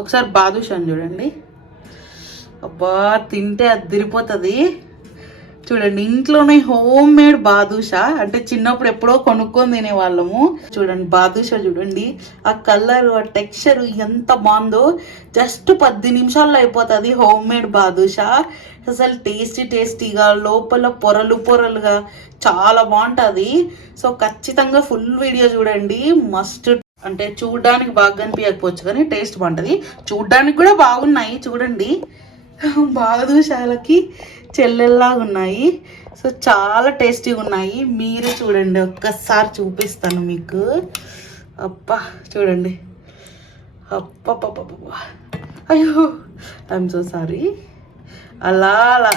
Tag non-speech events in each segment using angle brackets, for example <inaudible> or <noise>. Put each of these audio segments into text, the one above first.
ఒకసారి బాదుషాన్ చూడండి. అబ్బా తింటే అదిరిపోతుంది చూడండి ఇంట్లోనే హోమ్ మేడ్ బాదుషా అంటే చిన్నప్పుడు ఎప్పుడో కొనుక్కొని తినేవాళ్ళము. చూడండి బాదుషా చూడండి. ఆ కలర్ ఆ టెక్స్చర్ ఎంత బాగుందో. జస్ట్ పది నిమిషాల్లో అయిపోతుంది హోమ్ మేడ్ బాదుషా అసలు టేస్టీ టేస్టీగా లోపల పొరలు పొరలుగా చాలా బాగుంటుంది. సో ఖచ్చితంగా ఫుల్ వీడియో చూడండి. మస్ట్ అంటే చూడడానికి బాగా కనిపించకపోవచ్చు కానీ టేస్ట్ బాగుంటుంది. చూడడానికి కూడా బాగున్నాయి చూడండి. బాదుషాలకి చెల్లెల్లాగా ఉన్నాయి. సో చాలా టేస్టీగా ఉన్నాయి. మీరే చూడండి ఒక్కసారి చూపిస్తాను మీకు. అప్ప చూడండి. అప్పప్ప అయ్యో ఐఎమ్ సో సారీ అలా అలా.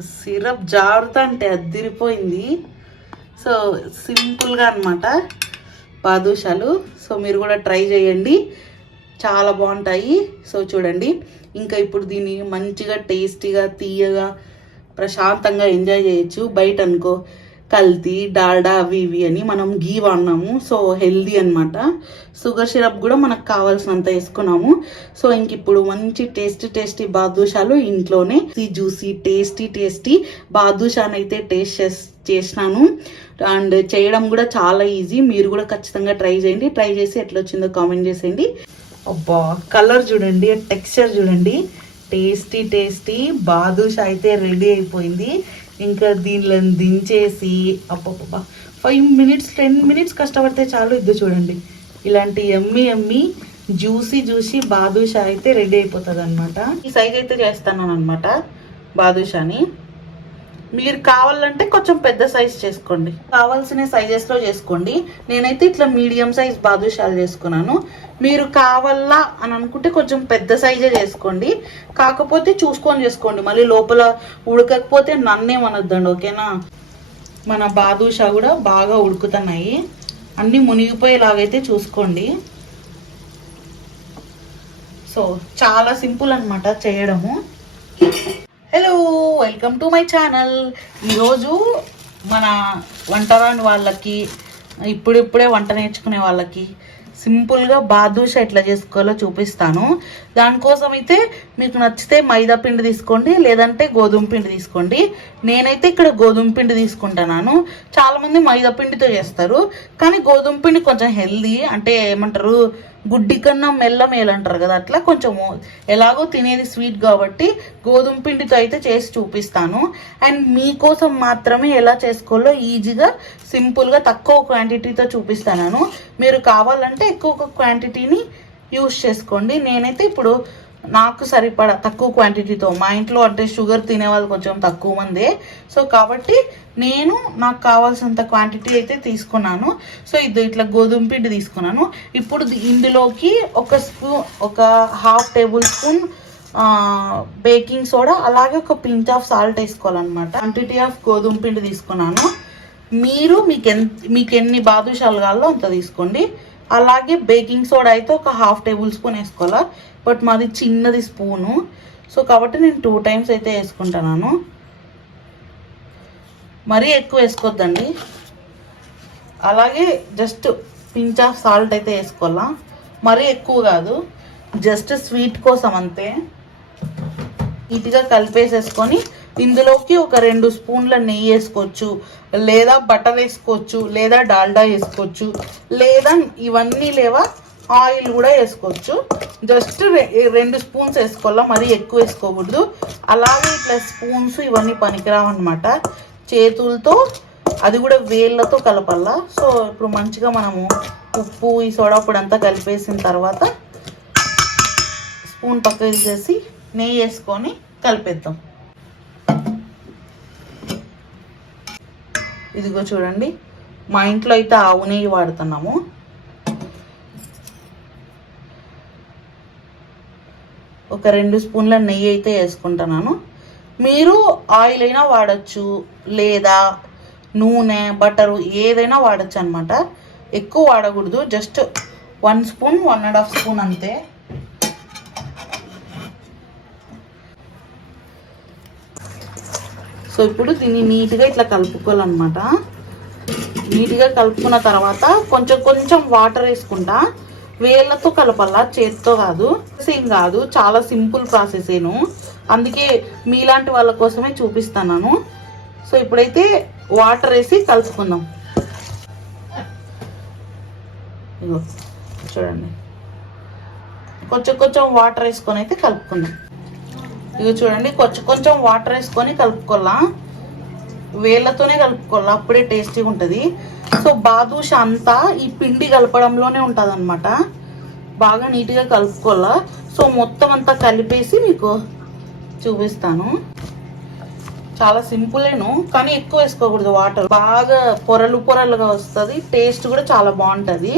సిరప్ జారుతుంటే అద్దిరిపోయింది సో సింపుల్గా అనమాట బాదుషాలు సో మీరు కూడా ట్రై చేయండి. చాలా బాగుంటాయి. సో చూడండి. ఇంకా ఇప్పుడు దీన్ని మంచిగా టేస్టీగా తీయగా ప్రశాంతంగా ఎంజాయ్ చేయొచ్చు. బయట అనుకో కల్తీ డాల్డా అవి ఇవి అని మనం గీ వాడినాము. సో హెల్దీ అన్నమాట. షుగర్ సిరప్ కూడా మనకు కావాల్సినంత వేసుకున్నాము. సో ఇంక ఇప్పుడు మంచి టేస్టీ టేస్టీ బాదుషాలు ఇంట్లోనే. జ్యూసీ టేస్టీ టేస్టీ బాదుషాని అయితే టేస్ట్ చేస్ చేసినాను. అండ్ చేయడం కూడా చాలా ఈజీ. మీరు కూడా ఖచ్చితంగా ట్రై చేయండి. ట్రై చేసి ఎట్లా వచ్చిందో కామెంట్ చేసేయండి. అబ్బా కలర్ చూడండి టెక్స్చర్ చూడండి. Tasty tasty. బాదుషా అయితే రెడీ అయిపోయింది. ఇంకా దీనిలో దించేసి అబ్బబ్బబ్బా ఫైవ్ మినిట్స్ టెన్ మినిట్స్ కష్టపడితే చాలు. ఇద్దు చూడండి. ఇలాంటి yummy yummy juicy juicy badusha అయితే రెడీ అయిపోతుంది అనమాట ఈ సైజ్ అయితే చేస్తాను అనమాట బాదుషాని. మీరు కావాలంటే కొంచెం పెద్ద సైజ్ చేసుకోండి. కావాల్సిన సైజెస్లో చేసుకోండి. నేనైతే ఇట్లా మీడియం సైజ్ బాదుషాలు చేసుకున్నాను. మీరు కావాలా అని అనుకుంటే కొంచెం పెద్ద సైజే చేసుకోండి. కాకపోతే చూసుకొని చేసుకోండి. మళ్ళీ లోపల ఉడకకపోతే నన్నేమనొద్దండి ఓకేనా? మన బాదుషా కూడా బాగా ఉడుకుతున్నాయి. అన్నీ మునిగిపోయేలాగైతే చూసుకోండి. సో చాలా సింపుల్ అనమాట చేయడము. Hello welcome to my channel ఈరోజు మన వంటరాని వాళ్ళకి ఇప్పుడిప్పుడే వంట నేర్చుకునే వాళ్ళకి సింపుల్గా బాదుషా ఎట్లా చేసుకోవాలో చూపిస్తాను. దానికోసం అయితే మీకు నచ్చితే మైదా పిండి తీసుకోండి లేదంటే గోధుమ పిండి తీసుకోండి. నేనైతే ఇక్కడ గోధుమ పిండి తీసుకుంటున్నాను. చాలామంది మైదా పిండితో చేస్తారు కానీ గోధుమ పిండి కొంచెం హెల్దీ అంటే ఏమంటారు గుడ్డి కన్నా మెల్ల మేలంటారు కదా అట్లా కొంచెము ఎలాగో తినేది స్వీట్ కాబట్టి గోధుమ పిండితో అయితే చేసి చూపిస్తాను. అండ్ మీకోసం మాత్రమే ఎలా చేసుకోవాలో ఈజీగా సింపుల్గా తక్కువ క్వాంటిటీతో చూపిస్తాను. మీరు కావాలంటే ఎక్కువ క్వాంటిటీని యూస్ చేసుకోండి. నేనైతే ఇప్పుడు నాకు సరిపడా తక్కువ క్వాంటిటీతో మా ఇంట్లో అంటే షుగర్ తినే వాళ్ళు కొంచెం తక్కువ మందే. సో కాబట్టి నేను నాకు కావాల్సినంత క్వాంటిటీ అయితే తీసుకున్నాను. సో ఇది ఇట్లా గోధుమ పిండి తీసుకున్నాను. ఇప్పుడు ఇందులోకి ఒక స్పూన్ ఒక half table spoon baking soda అలాగే ఒక పించ్ ఆఫ్ సాల్ట్ వేసుకోవాలన్నమాట. క్వాంటిటీ ఆఫ్ గోధుమ పిండి తీసుకున్నాను. మీరు మీకు ఎంత మీకు ఎన్ని బాదుషాలు కావాలో అంత తీసుకోండి. అలాగే బేకింగ్ సోడా అయితే ఒక హాఫ్ టేబుల్ స్పూన్ వేసుకోవాలా. బట్ మాది చిన్నది స్పూను. సో కాబట్టి నేను టూ టైమ్స్ అయితే వేసుకుంటున్నాను. మరీ ఎక్కువ వేసుకోవద్దండి అలాగే జస్ట్ పించ్ ఆఫ్ సాల్ట్ అయితే వేసుకోవాలా. మరీ ఎక్కువ కాదు. జస్ట్ స్వీట్ కోసం అంతే. నీట్గా కలిపేసేసుకొని ఇందులోకి ఒక రెండు స్పూన్ల నెయ్యి వేసుకోవచ్చు. లేదా బటర్ వేసుకోవచ్చు. లేదా డాల్డా వేసుకోవచ్చు. లేదా ఇవన్నీ లేవా ఆయిల్ కూడా వేసుకోవచ్చు. జస్ట్ రెండు స్పూన్స్ వేసుకోవాలా మరీ ఎక్కువ వేసుకోకూడదు. అలాగే ఇట్లా స్పూన్స్ ఇవన్నీ పనికిరావన్నమాట. చేతులతో అది కూడా వేళ్ళతో కలపాలా. సో ఇప్పుడు మంచిగా మనము ఉప్పు ఈ సోడా పొడి అంతా కలిపేసిన తర్వాత స్పూన్ పక్క తీసేసి నెయ్యి వేసుకొని కలిపేద్దాం. ఇదిగో చూడండి మా ఇంట్లో అయితే ఆవు నెయ్యి వాడుతున్నాము. ఒక రెండు స్పూన్ల నెయ్యి అయితే వేసుకుంటున్నాను. మీరు ఆయిల్ అయినా వాడచ్చు లేదా నూనె బటరు ఏదైనా వాడచ్చు అనమాట ఎక్కువ వాడకూడదు just one spoon one and half spoon అంతే. సో ఇప్పుడు దీన్ని నీట్గా ఇట్లా కలుపుకోవాలన్నమాట. నీట్గా కలుపుకున్న తర్వాత కొంచెం కొంచెం వాటర్ వేసుకుంటా. వేళ్ళతో కలపాలా చేతితో కాదు సేమ్ కాదు చాలా సింపుల్ ప్రాసెసేను అందుకే మీలాంటి వాళ్ళ కోసమే చూపిస్తున్నాను. సో ఇప్పుడైతే వాటర్ వేసి కలుపుకుందాం. ఇగో చూడండి. కొంచెం కొంచెం వాటర్ వేసుకొని అయితే కలుపుకుందాం. ఇవి చూడండి కొంచెం కొంచెం వాటర్ వేసుకొని కలుపుకోవాలా. వేళ్ళతోనే కలుపుకోవాలి. అప్పుడే టేస్టీగా ఉంటుంది. సో బాదూష అంతా ఈ పిండి కలపడంలోనే ఉంటుంది అనమాట బాగా నీట్గా కలుపుకోవాలా. సో మొత్తం అంతా కలిపేసి మీకు చూపిస్తాను. చాలా సింపులేను కానీ ఎక్కువ వేసుకోకూడదు వాటర్. బాగా పొరలు పొరలుగా వస్తుంది. టేస్ట్ కూడా చాలా బాగుంటుంది.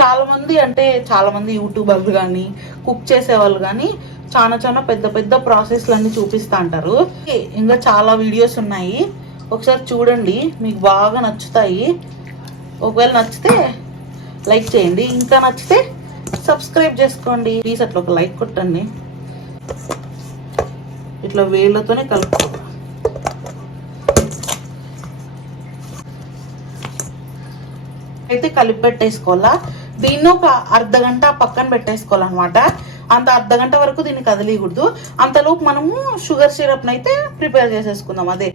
చాలామంది అంటే చాలామంది యూట్యూబర్లు కానీ కుక్ చేసే వాళ్ళు కానీ చాలా చాలా పెద్ద పెద్ద ప్రాసెస్లు చూపిస్తూ చూపిస్తా అంటారు. ఇంకా చాలా వీడియోస్ ఉన్నాయి. ఒకసారి చూడండి మీకు బాగా నచ్చుతాయి. ఒకవేళ నచ్చితే లైక్ చేయండి. ఇంకా నచ్చితే సబ్స్క్రైబ్ చేసుకోండి. ప్లీజ్ అట్లా ఒక లైక్ కొట్టండి. ఇట్లా వేళ్ళతోనే కలుపుకోవాలి అయితే కలిపి పెట్టేసుకోవాలా దీన్ని ఒక అర్ధ గంట పక్కన పెట్టేసుకోవాలన్నమాట. అంత అర్ధ గంట వరకు దీన్ని కదిలీకూడదు. అంతలోపు మనము షుగర్ సిరప్ అయితే ప్రిపేర్ చేసేసుకుందాం. అదే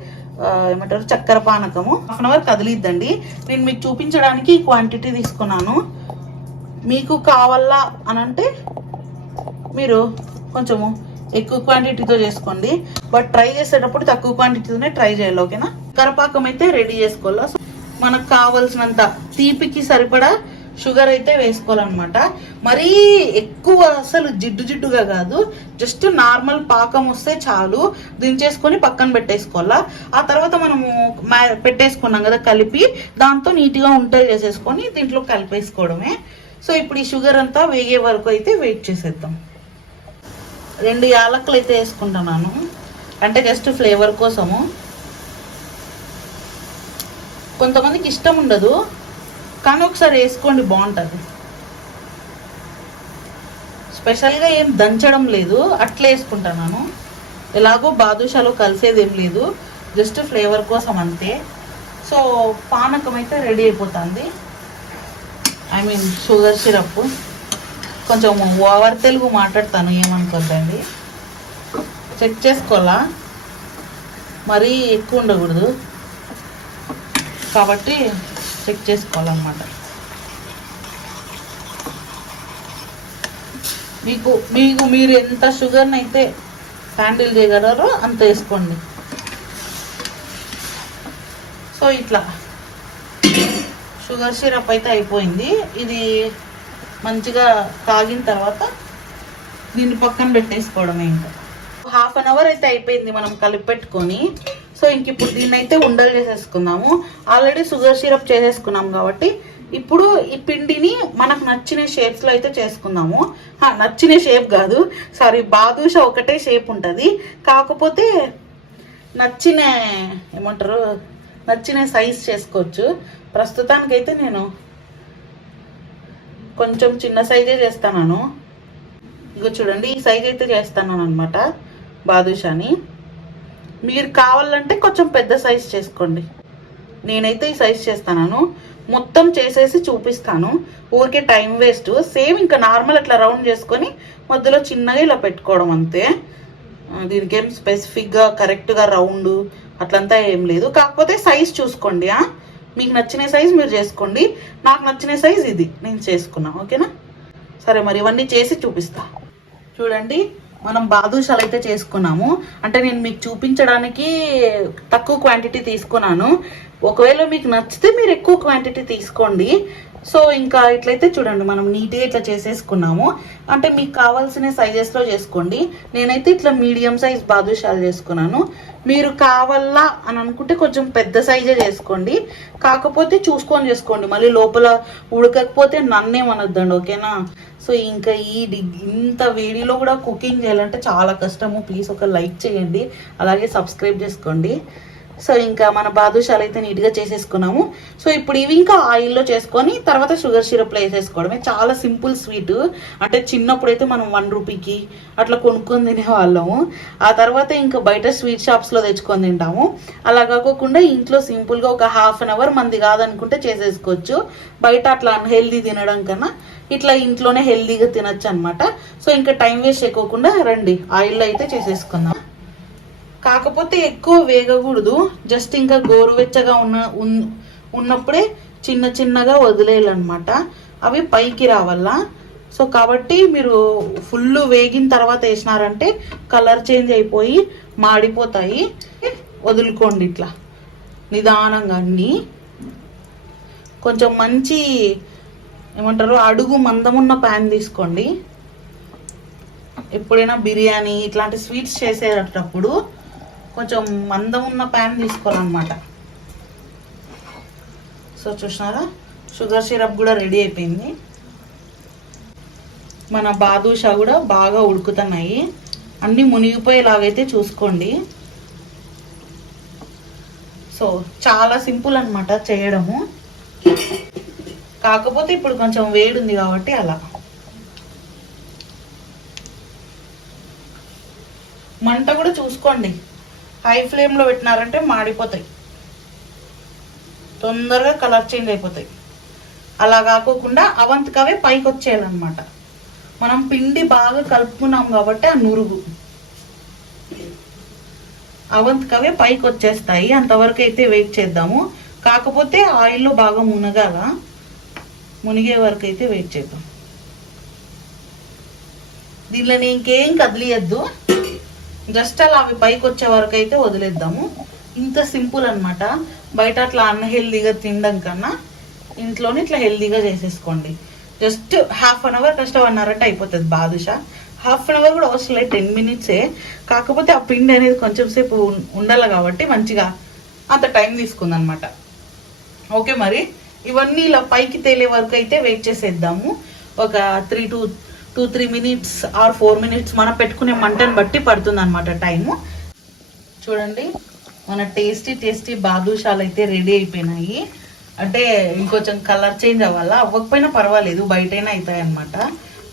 ఏమంటారు చక్కెర పానకము. హాఫ్ అన్ అవర్ కదిలిద్దండి. నేను మీకు చూపించడానికి ఈ క్వాంటిటీ తీసుకున్నాను. మీకు కావాలా అని అంటే మీరు కొంచెము ఎక్కువ క్వాంటిటీతో చేసుకోండి. బట్ ట్రై చేసేటప్పుడు తక్కువ క్వాంటిటీతోనే ట్రై చేయాలి ఓకేనా? కరపాకం అయితే రెడీ చేసుకోవాలా మనకు కావలసినంత తీపికి సరిపడా షుగర్ అయితే వేసుకోవాలన్నమాట. మరీ ఎక్కువ అసలు జిడ్డు జిడ్డుగా కాదు. జస్ట్ నార్మల్ పాకం వస్తే చాలు. దించేసుకొని పక్కన పెట్టేసుకోవాలా. ఆ తర్వాత మనము పెట్టేసుకున్నాం కదా కలిపి. దాంతో నీట్గా ఉంటే చేసేసుకొని దీంట్లో కలిపేసుకోవడమే. సో ఇప్పుడు ఈ షుగర్ అంతా వేగే వరకు అయితే వెయిట్ చేసేద్దాం. రెండు యాలకులు అయితే వేసుకుంటున్నాను అంటే జస్ట్ ఫ్లేవర్ కోసము. కొంతమందికి ఇష్టం ఉండదు. కానీ ఒకసారి వేసుకోండి బాగుంటుంది. స్పెషల్గా ఏం దంచడం లేదు అట్లా వేసుకుంటున్నాను ఎలాగో బాదుషాలో కలిసేది ఏం లేదు జస్ట్ ఫ్లేవర్ కోసం అంతే. సో పానకం అయితే రెడీ అయిపోతుంది. I mean sugar syrup. కొంచెం ఓవర్ తెలుగు మాట్లాడతాను ఏమనుకోద్దండి. చెక్ చేసుకోవాలా? మరీ ఎక్కువ ఉండకూడదు. కాబట్టి చెక్ చేసుకోవాలన్నమాట. మీకు మీకు మీరు ఎంత షుగర్ని అయితే హ్యాండిల్ చేయగలరో అంత వేసుకోండి. సో ఇట్లా. షుగర్ సిరప్ అయితే అయిపోయింది. ఇది మంచిగా తాగిన తర్వాత దీన్ని పక్కన పెట్టేసుకోవడమే ఇంకా. హాఫ్ అన్ అవర్ అయితే అయిపోయింది మనం కలిపి పెట్టుకొని సో ఇంక ఇప్పుడు దీన్నైతే ఉండలు చేసేసుకుందాము. ఆల్రెడీ షుగర్ సిరప్ చేసేసుకున్నాం కాబట్టి ఇప్పుడు ఈ పిండిని మనకు నచ్చిన షేప్స్లో అయితే చేసుకుందాము. నచ్చిన షేప్ కాదు. సారీ బాదుష ఒకటే షేప్ ఉంటుంది. కాకపోతే నచ్చిన ఏమంటారు నచ్చిన సైజ్ చేసుకోవచ్చు. ప్రస్తుతానికైతే నేను కొంచెం చిన్న సైజే చేస్తాను ఇగో చూడండి ఈ సైజ్ అయితే చేస్తాను అనమాట బాదుషాని. మీరు కావాలంటే కొంచెం పెద్ద సైజ్ చేసుకోండి. నేనైతే ఈ సైజ్ చేస్తాను. మొత్తం చేసేసి చూపిస్తాను. ఊరికే టైం వేస్ట్ సేమ్ ఇంకా నార్మల్ అట్లా రౌండ్ చేసుకొని మధ్యలో చిన్నగా ఇలా పెట్టుకోవడం అంతే. ఆ, దీనికి ఏం స్పెసిఫిక్గా కరెక్ట్గా రౌండ్ అట్లంతా ఏం లేదు. కాకపోతే సైజ్ చూసుకోండి మీకు నచ్చిన సైజ్ మీరు చేసుకోండి. నాకు నచ్చిన సైజ్ ఇది. నేను చేసుకున్నా. ఓకేనా? సరే మరి ఇవన్నీ చేసి చూపిస్తా. చూడండి. మనం బాదుషాలు అయితే చేసుకున్నాము. అంటే నేను మీకు చూపించడానికి తక్కువ క్వాంటిటీ తీసుకున్నాను. ఒకవేళ మీకు నచ్చితే మీరు ఎక్కువ క్వాంటిటీ తీసుకోండి. సో ఇంకా ఇట్లయితే చూడండి మనం నీట్గా ఇట్లా చేసేసుకున్నాము. అంటే మీకు కావాల్సిన సైజెస్లో చేసుకోండి. నేనైతే ఇట్లా మీడియం సైజ్ బాదుషాలు చేసుకున్నాను. మీరు కావాలా అని అనుకుంటే కొంచెం పెద్ద సైజే చేసుకోండి. కాకపోతే చూసుకొని చేసుకోండి. మళ్ళీ లోపల ఉడకకపోతే నన్నేమనొద్దండి ఓకేనా? సో ఇంకా ఈ డి- ఇంత వేడిలో కూడా కుకింగ్ చేయాలంటే చాలా కష్టము. ప్లీజ్ ఒక లైక్ చేయండి. అలాగే సబ్స్క్రైబ్ చేసుకోండి. సో ఇంకా మన బాదుషాలు అయితే నీట్గా చేసేసుకున్నాము. సో ఇప్పుడు ఇవి ఇంకా ఆయిల్లో చేసుకొని తర్వాత షుగర్ సిరప్లో వేసేసుకోవడమే. చాలా సింపుల్ స్వీట్. అంటే చిన్నప్పుడు అయితే మనం వన్ రూపీకి అట్లా కొనుక్కొని తినేవాళ్ళము. ఆ తర్వాత ఇంకా బయట స్వీట్ షాప్స్లో తెచ్చుకొని తింటాము. అలా కాకుండా ఇంట్లో సింపుల్గా ఒక హాఫ్ అన్ అవర్ మంది కాదనుకుంటే చేసేసుకోవచ్చు. బయట అట్లా అన్హెల్దీ తినడం కన్నా ఇట్లా ఇంట్లోనే హెల్దీగా తినచ్చు అనమాట సో ఇంకా టైం వేస్ట్ చేయకోకుండా రండి ఆయిల్లో అయితే చేసేసుకుందాం. కాకపోతే ఎక్కువ వేగకూడదు. జస్ట్ ఇంకా గోరువెచ్చగా ఉన్న ఉన్నప్పుడే చిన్న చిన్నగా వదిలేయాలన్నమాట. అవి పైకి రావాలా సో కాబట్టి మీరు ఫుల్ వేగిన తర్వాత వేసినారంటే కలర్ చేంజ్ అయిపోయి మాడిపోతాయి. వదులుకోండి ఇట్లా. నిదానంగా అన్నీ. కొంచెం మంచి ఏమంటారు అడుగు మందమున్న ప్యాన్ తీసుకోండి. ఎప్పుడైనా బిర్యానీ ఇట్లాంటి స్వీట్స్ చేసేటప్పుడు కొంచెం మందం ఉన్న ప్యాన్ తీసుకోవాలన్నమాట. సో చూసినారా? షుగర్ సిరప్ కూడా రెడీ అయిపోయింది. మన బాదుషా కూడా బాగా ఉడుకుతున్నాయి. అన్నీ మునిగిపోయేలాగైతే చూసుకోండి. సో చాలా సింపుల్ అనమాట చేయడము. కాకపోతే ఇప్పుడు కొంచెం వేడి ఉంది కాబట్టి అలా. మంట కూడా చూసుకోండి. హై ఫ్లేమ్లో పెట్టినారంటే మాడిపోతాయి. తొందరగా కలర్ చేంజ్ అయిపోతాయి. అలా కాకోకుండా అవంతకవే పైకి వచ్చేయాలన్నమాట మనం పిండి బాగా కలుపుకున్నాం కాబట్టి ఆ నురుగు. అవంతకవే పైకి వచ్చేస్తాయి అంతవరకు అయితే వెయిట్ చేద్దాము. కాకపోతే ఆయిల్లో బాగా మునగాల. మునిగే వరకు అయితే వెయిట్ చేద్దాం. దీనిలో ఇంకేం కదిలియద్దు. జస్ట్ అలా అవి పైకి వచ్చే వరకు అయితే వదిలేద్దాము. ఇంత సింపుల్ అనమాట బయట అట్లా అన్హెల్దీగా తినడం కన్నా ఇంట్లోనే ఇట్లా హెల్దీగా చేసేసుకోండి. జస్ట్ హాఫ్ అన్ అవర్ కష్టమన్నారంటే అయిపోతుంది బాదుషా. హాఫ్ అన్ అవర్ కూడా అవసరం లేదు టెన్ మినిట్సే. కాకపోతే ఆ పిండి అనేది కొంచెం సేపు ఉండాలి కాబట్టి మంచిగా అంత టైం తీసుకుందనమాట ఓకే మరి? ఇవన్నీ ఇలా పైకి తేలే వరకు అయితే వెయిట్ చేసేద్దాము. ఒక three to two three minutes or four minutes మనం పెట్టుకునే మంటను బట్టి పడుతుంది అనమాట టైము. చూడండి మన టేస్టీ టేస్టీ బాదుషాలు అయితే రెడీ అయిపోయినాయి. అంటే ఇంకొంచెం కలర్ చేంజ్ అవ్వాలా? అవ్వకపోయినా పర్వాలేదు బయటైనా అవుతాయి అనమాట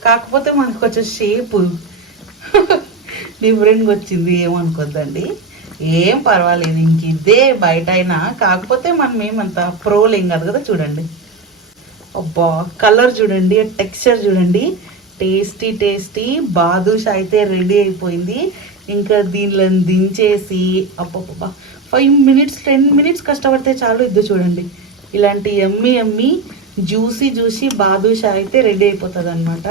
కాకపోతే మనకు కొంచెం షేప్ <laughs> డిఫరెంట్గా వచ్చింది ఏమనుకోద్దండి. ఏం పర్వాలేదు ఇంక ఇదే బయట అయినా కాకపోతే మనం ఏమంత ప్రోలేం కాదు కదా చూడండి. అబ్బా కలర్ చూడండి టెక్స్చర్ చూడండి. టేస్టీ టేస్టీ బాదుషా అయితే రెడీ అయిపోయింది. ఇంకా దీనిలో దించేసి అబ్బబ్బా ఫైవ్ మినిట్స్ టెన్ మినిట్స్ కష్టపడితే చాలు ఇద్దు చూడండి. ఇలాంటి yummy yummy juicy juicy badusha అయితే రెడీ అయిపోతుంది అనమాట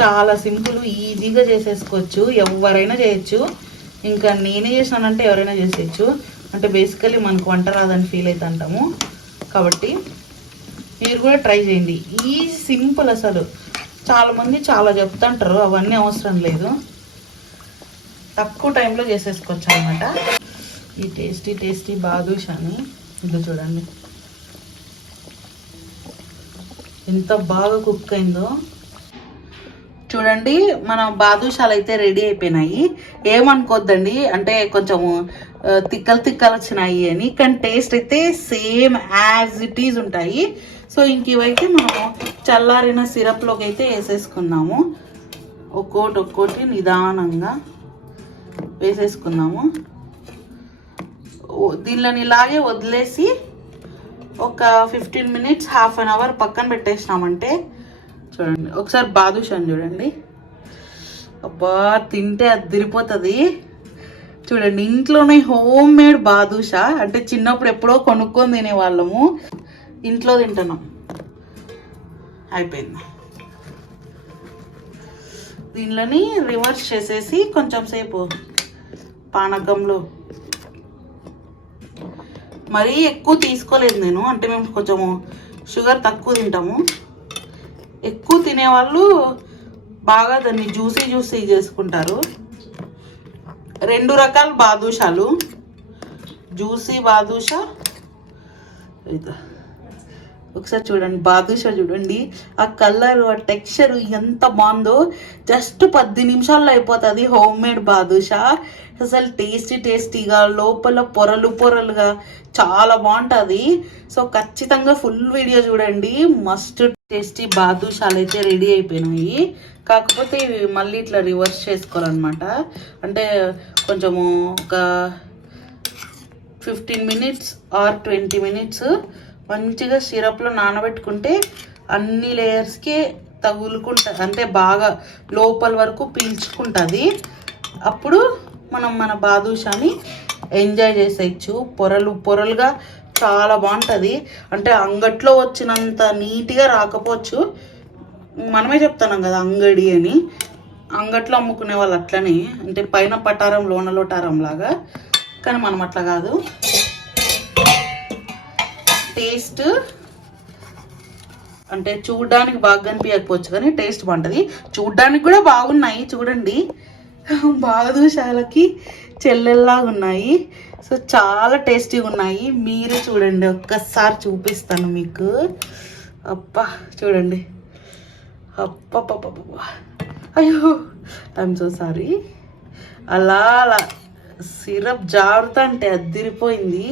చాలా సింపుల్ ఈజీగా చేసేసుకోవచ్చు. ఎవరైనా చేయొచ్చు. ఇంకా నేనే చేసినానంటే ఎవరైనా చేసేయచ్చు. అంటే బేసికలీ మనకు వంట రాదని ఫీల్ అవుతా అంటాము కాబట్టి మీరు కూడా ట్రై చేయండి. ఈ సింపుల్ అసలు. చాలా మంది చాలా చెప్తుంటారు అవన్నీ అవసరం లేదు. తక్కువ టైంలో చేసేసుకోవచ్చు అనమాట ఈ టేస్టీ టేస్టీ బాదుషాని ఇది చూడండి. ఎంత బాగా కుక్ అయిందో. చూడండి మన బాదుషాలు అయితే రెడీ అయిపోయినాయి. ఏమనుకోద్దండి? అంటే కొంచెము తిక్కలు తిక్కలు వచ్చినాయి అని. కానీ టేస్ట్ అయితే సేమ్ యాజ్ ఇట్ ఈజ్ ఉంటాయి. సో ఇంక ఇవైతే మనము చల్లారిన సిరప్లోకి అయితే వేసేసుకున్నాము. ఒక్కోటి ఒక్కోటి నిదానంగా వేసేసుకున్నాము. దీనిలోని ఇలాగే వదిలేసి ఒక fifteen minutes half an hour పక్కన పెట్టేసినామంటే చూడండి ఒకసారి బాదుషాని చూడండి. అబ్బా తింటే అది తిరిపోతుంది చూడండి ఇంట్లోనే హోమ్ మేడ్ బాదుషా. అంటే చిన్నప్పుడు ఎప్పుడో కొనుక్కొని తినేవాళ్ళము. ఇంట్లో తింటున్నాం. అయిపోయింది. దీనిలోని రివర్స్ చేసేసి కొంచెం సేపు పానకంలో మరీ ఎక్కువ తీసుకోలేదు నేను. అంటే మేము కొంచెము షుగర్ తక్కువ తింటాము. ఎక్కువ తినేవాళ్ళు బాగా దాన్ని జ్యూసీ జ్యూసీ చేసుకుంటారు. రెండు రకాల బాదుషాలు. జ్యూసీ బాదుషా ఇదా. ఒకసారి చూడండి బాదుషా చూడండి ఆ కలర్ ఆ టెక్స్చర్ ఎంత బాగుందో. జస్ట్ పది నిమిషాల్లో అయిపోతుంది హోమ్ మేడ్ బాదుషా. అసలు టేస్టీ టేస్టీగా లోపల పొరలు పొరలుగా చాలా బాగుంటుంది. సో ఖచ్చితంగా ఫుల్ వీడియో చూడండి. మస్ట్ టేస్టీ బాదుషాలు అయితే రెడీ అయిపోయినాయి. కాకపోతే ఇవి మళ్ళీ ఇట్లా రివర్స్ చేసుకోవాలన్నమాట. అంటే కొంచెము ఒక fifteen minutes or twenty minutes మంచిగా సిరప్లో నానబెట్టుకుంటే అన్ని లేయర్స్కి తగులుకుంటుంది అంటే బాగా లోపల వరకు పీల్చుకుంటుంది. అప్పుడు మనం మన బాదుషాని ఎంజాయ్ చేసేయచ్చు. పొరలు పొరలుగా చాలా బాగుంటుంది. అంటే అంగట్లో వచ్చినంత నీట్గా రాకపోవచ్చు. మనమే చెప్తున్నాం కదా అంగడి అని. అంగట్లో అమ్ముకునే వాళ్ళు అట్లనే అంటే పైన పటారం లోన లోటారం లాగా. కానీ మనం అట్లా కాదు. టేస్ట్ అంటే చూడ్డానికి బాగా కనిపించకపోవచ్చు కానీ టేస్ట్ బాగుంటుంది. చూడ్డానికి కూడా బాగున్నాయి చూడండి. బాదుషాలకి చెల్లెల్లాగా ఉన్నాయి. సో చాలా టేస్టీగా ఉన్నాయి. మీరు చూడండి ఒక్కసారి చూపిస్తాను మీకు. అప్ప చూడండి. అప్పప్ప అయ్యో ఐఎమ్ సో సారీ అలా అలా. సిరప్ జారుతుంటే అద్దిరిపోయింది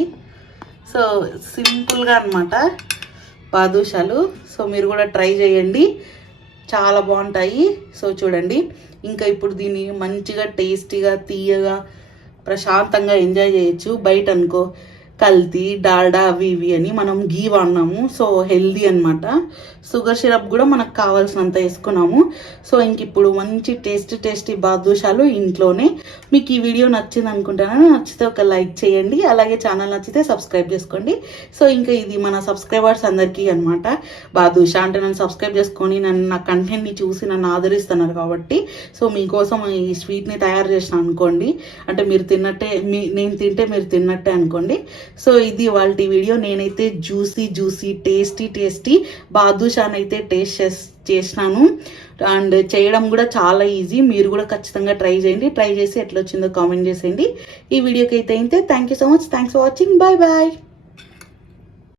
సో సింపుల్గా అనమాట బాదుషాలు సో మీరు కూడా ట్రై చేయండి. చాలా బాగుంటాయి. సో చూడండి ఇంకా ఇప్పుడు దీన్ని మంచిగా టేస్టీగా తీయగా ప్రశాంతంగా ఎంజాయ్ చేయొచ్చు. బయట అనుకో కల్తీ డాల్డా అవి ఇవి అని మనం గీ వాడినాము సో హెల్దీ అన్నమాట. షుగర్ సిరప్ కూడా మనకు కావాల్సినంత వేసుకున్నాము. సో ఇంక ఇప్పుడు మంచి టేస్టీ టేస్టీ బాదుషాలు ఇంట్లోనే. మీకు ఈ వీడియో నచ్చింది అనుకుంటాను. నచ్చితే ఒక లైక్ చేయండి. అలాగే ఛానల్ నచ్చితే సబ్స్క్రైబ్ చేసుకోండి. సో ఇంకా ఇది మన సబ్స్క్రైబర్స్ అందరికీ అనమాట బాదుషా అంటే నన్ను సబ్స్క్రైబ్ చేసుకొని నన్ను నా కంటెంట్ని చూసి నన్ను ఆదరిస్తున్నారు కాబట్టి. సో మీకోసం ఈ స్వీట్ని తయారు చేసిన అనుకోండి. అంటే మీరు తిన్నట్టే మీ నేను తింటే మీరు తిన్నట్టే అనుకోండి. సో ఇది వాళ్ళ వీడియో. నేనైతే జ్యూసీ జ్యూసీ టేస్టీ టేస్టీ బాదుషాన్ అయితే టేస్ట్ చేస్ చేసినాను. అండ్ చేయడం కూడా చాలా ఈజీ మీరు కూడా ఖచ్చితంగా ట్రై చేయండి. ట్రై చేసి ఎట్లా వచ్చిందో కామెంట్ చేసేయండి. ఈ వీడియోకి అయితే అయితే thank you so much thanks for watching bye bye